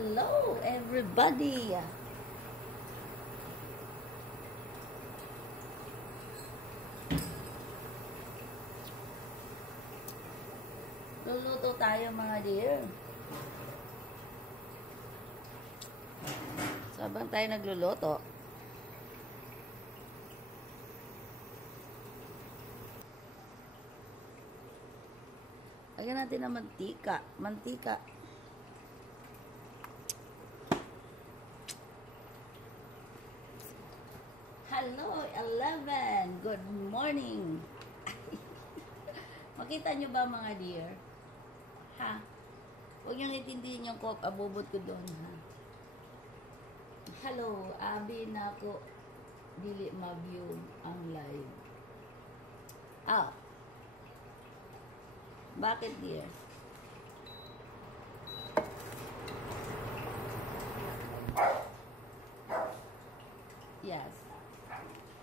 Hello, everybody. Luluto tayo mga dear. So, habang tayo nagluluto, lagyan natin ng mantika. Mantika. Hello, 11. Good morning. Makita nyo ba mga dear? Ha? Huwag nyo itindihin yung coke. Abubot ko doon, ha? Hello, abi na ako. Dili ma-view ang live. Ah. Bakit, dear? Yes.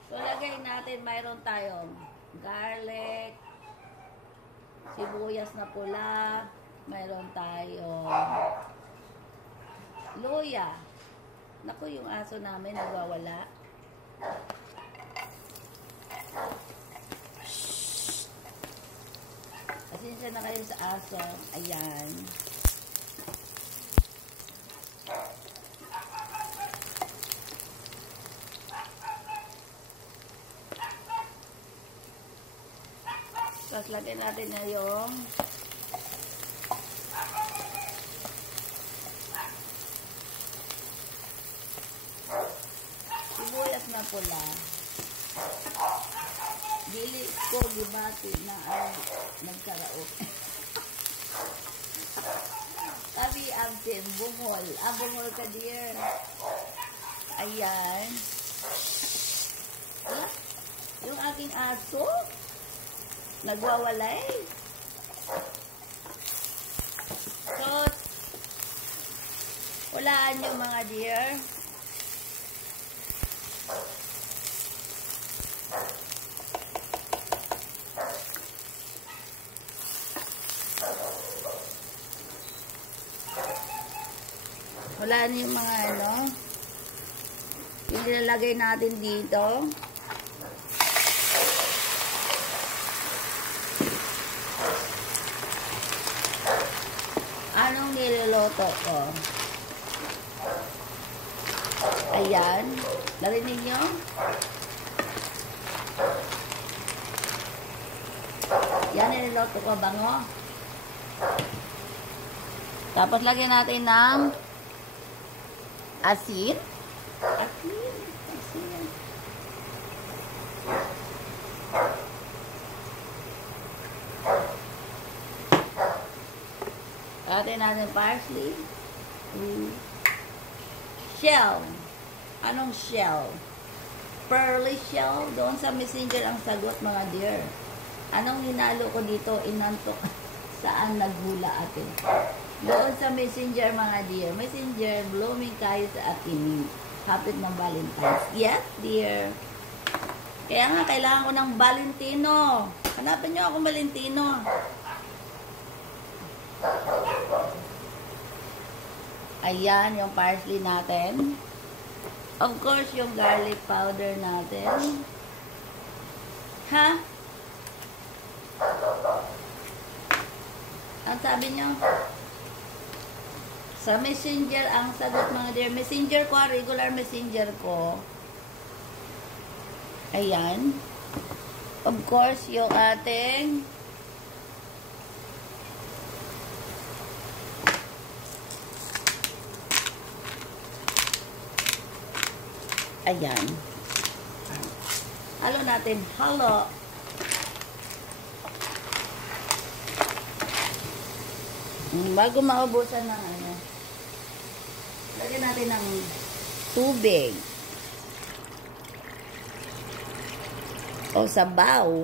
So, lagay natin, mayroon tayong garlic, sibuyas na pula, mayroon tayong luya. Naku, yung aso namin nagwawala. Pasensya na kayo sa aso. Ayan. Tapos lagyan natin na yung sibuyas na pula. Dili ko gibati na ang nagkaraoke. Sabi ang bungol. Bungol ka, dear. Ayan. Ah, yung aking aso nagwawalay. So, walaan nyo mga dear. Wala na yung mga ano, yung nilalagay natin dito. Anong niluluto ko? Ayan. Narinig nyo? Yan niluluto ko, bango. Tapos lagyan natin ng asin. Asin. Lagyan natin parsley. Shell. Anong shell? Pearly shell. Doon sa messenger ang sagot mga dear. Anong hinalo ko dito? Inantok. Saan naghula ate? Doon sa messenger mga dear. Messenger, blooming kayo sa akin. Hapit ng Valentine's. Yes, dear. Kaya nga, kailangan ko ng Valentino. Hanapin nyo ako Valentino. Ayan, yung parsley natin. Of course, yung garlic powder natin. Ha? Ang sabi nyo? Sa messenger, ang sagot mga dear. Messenger ko, regular messenger ko. Ayan. Of course, yung ating ayan. Halo natin. Halo. Bago maubusan ng ano, lagyan natin ng tubig. O sabaw.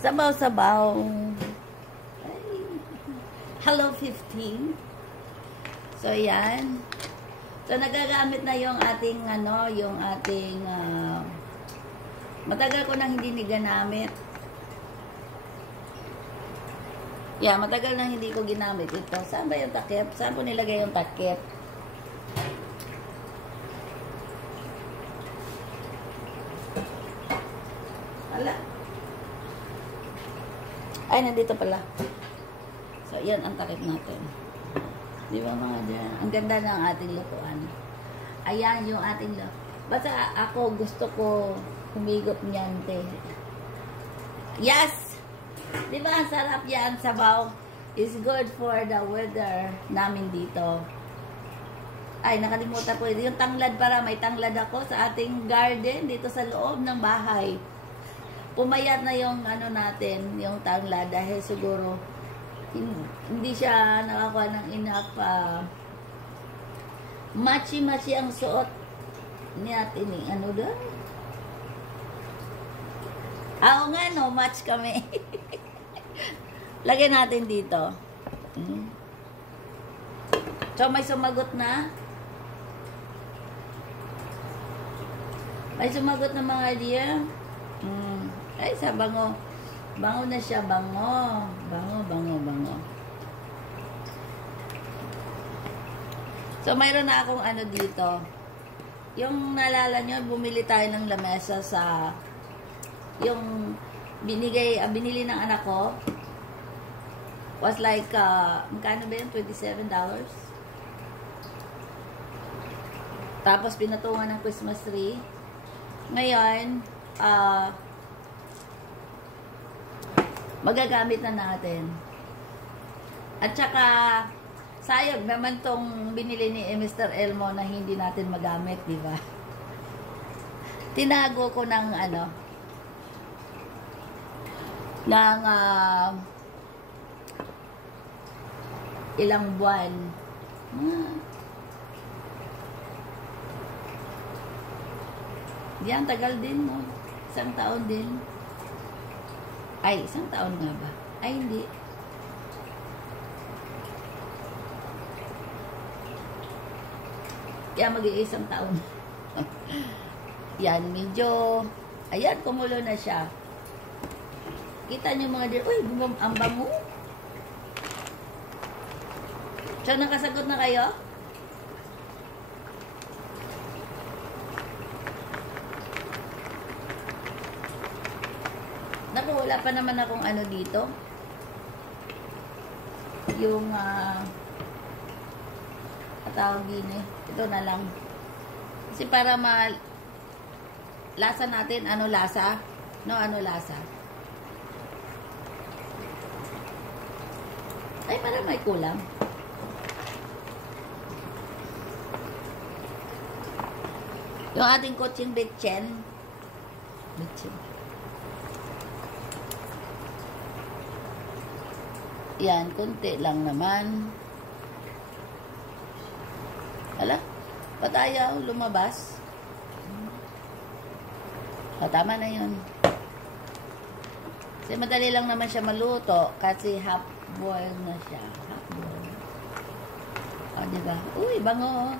Sabaw-sabaw. Hello 15. So, yan. So, nagagamit na yung ating, ano, yung ating, matagal ko nang hindi niganamit. Yeah, matagal na hindi ko ginamit ito. Saan ba yung takip? Saan ko nilagay yung takip? Ala. Ay, nandito pala. So, yan ang takip natin. Di ba mga dyan? Ang ganda ng ating lutuan. Ayan yung ating lutuan. Basta ako gusto ko humigop niyan, te. Yes! Di ba ang sarap yan? Sabaw is good for the weather namin dito. Ay, nakalimutan ko. Yung tanglad para. May tanglad ako sa ating garden dito sa loob ng bahay. Pumayat na yung ano natin, yung tanglad dahil siguro hindi siya nakakuha ng enough machi-machi ang suot ni atin ano doon. Oo nga no, match kami. Lagyan natin dito. So may sumagot na. May sumagot na mga idea. Ay, sa bango. Bango na siya, bango. Bango. So, mayroon na akong ano dito. Yung naalala nyo, bumili tayo ng lamesa sa yung binili ng anak ko was like, magkano ba yun? $27. Tapos, pinatungan ng Christmas tree. Ngayon, magagamit na natin. At saka, sayang naman tong binili ni Mr. Elmo na hindi natin magamit, di ba? Tinago ko ng ano, ng ilang buwan. Yan, tagal din mo. Isang taon din. Ay, isang taon nga ba? Ay, hindi. Kaya mag-iisang taon. Yan, medyo, ayan, kumulo na siya. Kita niyo mga dear, uy, ang bango. So, nakasagot na kayo? Naku, wala pa naman akong ano dito. Yung, tawagin eh. Ito na lang. Kasi para lasa natin, ano lasa? No, ano lasa? Ay, parang may kulang. Yung ating kutsing betchen. Yan, konti lang naman. Hala, ba't ayaw lumabas? O, tama na yun. Kasi madali lang naman siya maluto kasi half boil na siya. Half boil. O, diba? Uy, bango.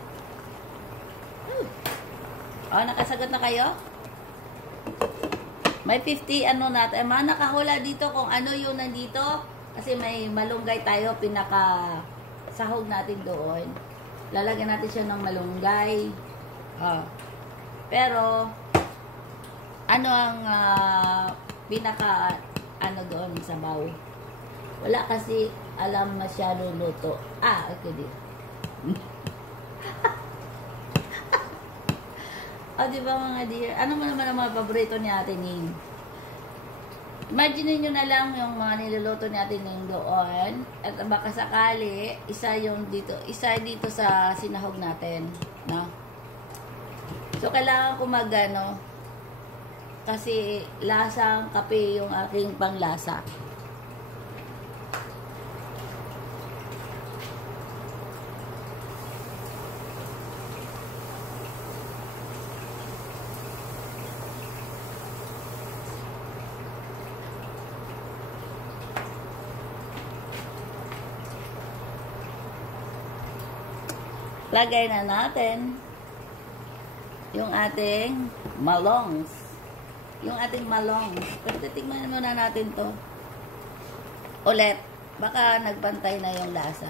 O, nakasagot na kayo? May 50 ano natin. Mga nakahula dito kung ano yung nandito. Kasi may malunggay tayo, pinaka-sahog natin doon. Lalagyan natin siya ng malunggay. Pero, ano ang pinaka-ano doon sa baw? Wala kasi alam masyado luto. Okay din. Diba mga dear? Ano mo naman ang mga paborito ni Ate Ning? Imagine nyo na lang yung mga niluluto natin yung doon. At baka sakali, isa dito sa sinahog natin. No? So, kailangan ko magano kasi lasang kape yung aking panglasa. Lagay na natin yung ating malongs. Yung ating malongs. Pero titignan muna natin to. Ulit. Baka nagbantay na yung lasa.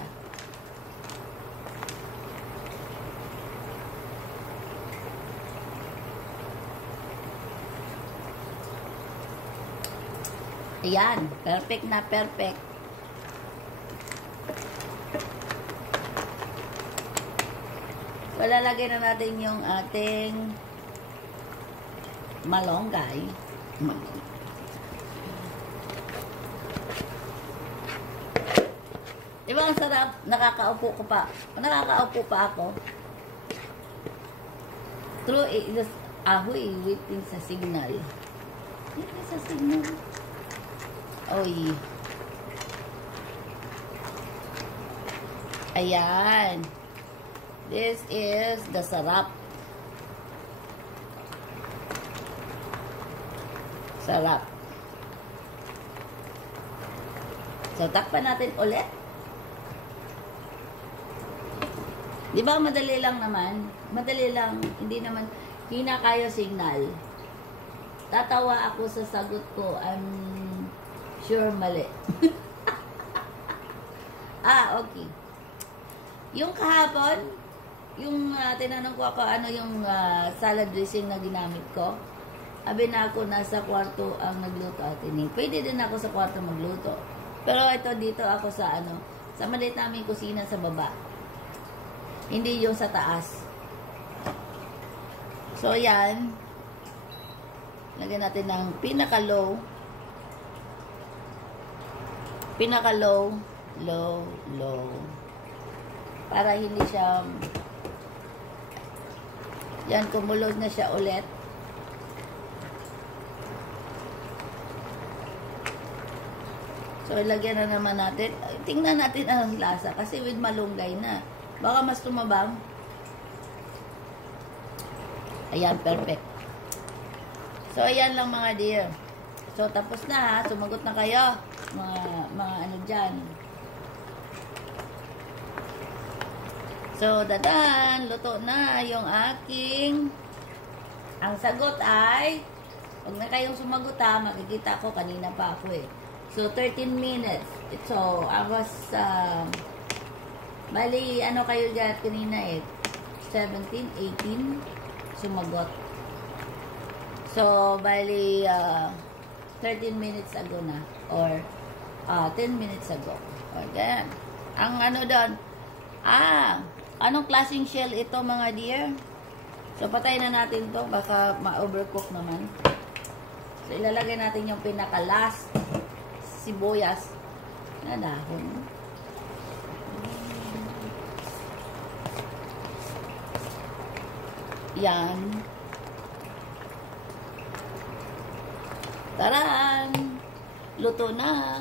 Ayan, perfect na perfect. So, lalagay na natin yung ating malunggay. Diba ang sarap? Nakakaupo pa ako. True, ahoy, waiting sa signal. Waiting sa signal. Oy. Ayan. This is the sarap. Sarap. So, takpan natin ulit. Di ba madali lang naman? Madali lang. Hindi naman kinakayo signal. Tatawa ako sa sagot ko. I'm sure mali. Okay. Yung kahapon, yung tinanong ko ako ano yung salad dressing na ginamit ko. Abi na ako nasa kwarto ang nagluto at pwede din ako sa kwarto magluto. Pero ito dito ako sa sa maliit naming kusina sa baba. Hindi yung sa taas. So yan. Lagyan natin ng pinaka-low. Pinaka-low, low. Para hindi siya yan, kumulog na siya ulit. So, ilagyan na naman natin. Tingnan natin ang lasa. Kasi with malunggay na. Baka mas tumabang. Ayan, perfect. So, ayan lang mga dear. So, tapos na ha. Sumagot na kayo. Mga ano dyan. So, dadan. Luto na yung aking. Ang sagot ay, huwag na kayong sumagot ha. Makikita ko, kanina pa ako eh. So, 13 minutes. So, I was, bali, ano kayo dyan kanina eh? 17, 18, sumagot. So, bali, 13 minutes ago na. Or, 10 minutes ago. O, ganyan. Ang ano doon, anong klaseng shell ito mga dear? So, patayin na natin to. Baka ma-overcook naman. So, ilalagay natin yung pinaka-last sibuyas na dahon. Yan. Taraan! Luto na!